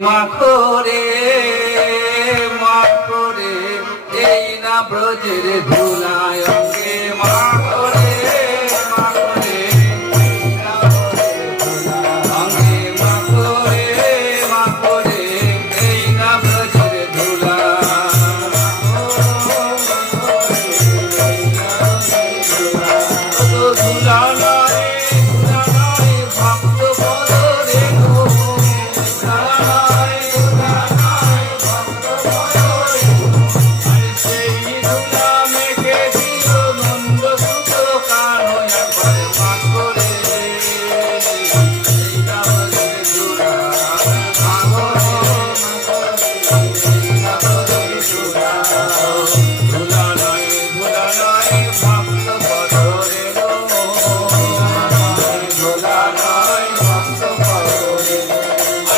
মাখরে মাখরে এই না ব্রজের ধুল।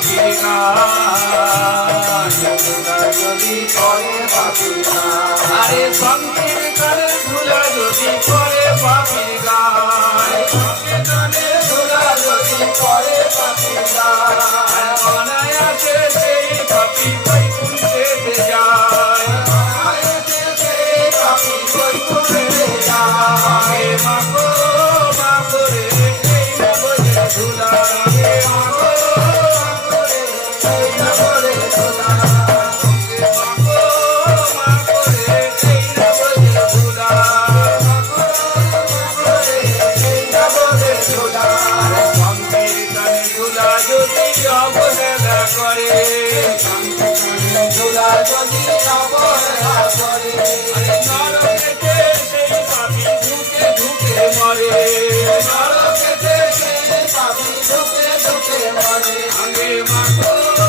পাবি না যদি করে পাবি না আরে সঙ্গীর কানে ধুলা যদি করে পাবি গায়। সঙ্গে কানে ধুলা যদি করে পাবি গায় অনায়াসে সেই পাবি করে ঝোলা মরে। আগে মাখো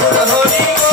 Hori